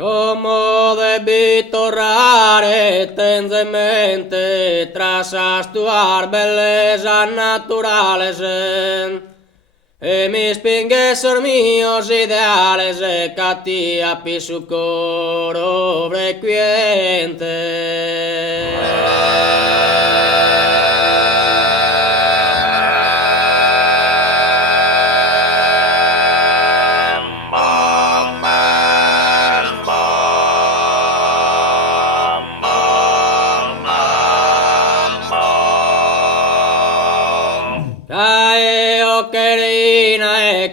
Como devi tornare tenzemente tras tuas bellezas naturales e mis pinguesos míos ideales catiapi su coro requiente.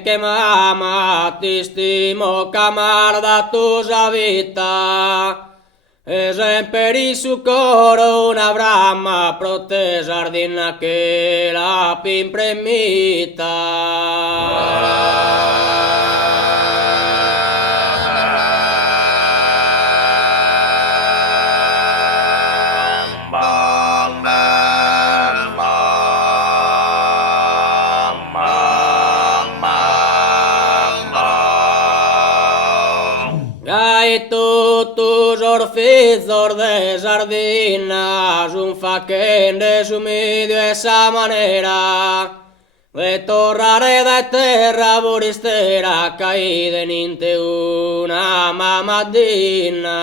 Che mamma ti stimo camarda tua vita e sempre su coro una brama protesa di che la pimpremita. Tus orfizos de sardinas, un faquén de su medio esa manera, de torrare de terra buristera, caída en inte una mamadina.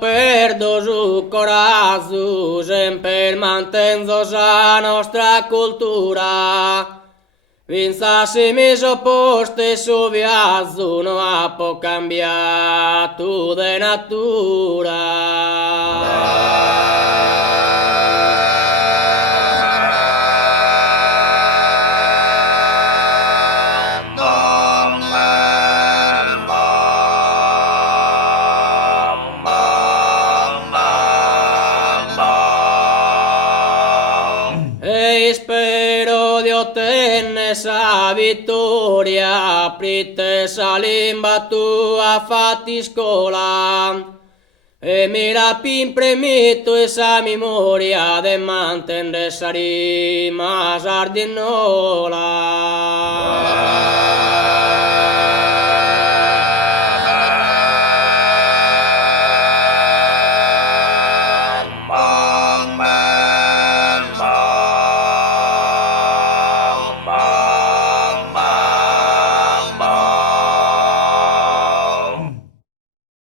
Perdo su corazzo sempre mantenendo la nostra cultura finza si mi sopposte su viaggio non ha po' cambiato de natura. Esa vittoria aprite sa limba tua fatti scola e mira pimpremito esa memoria de mantende sa rima sardinola.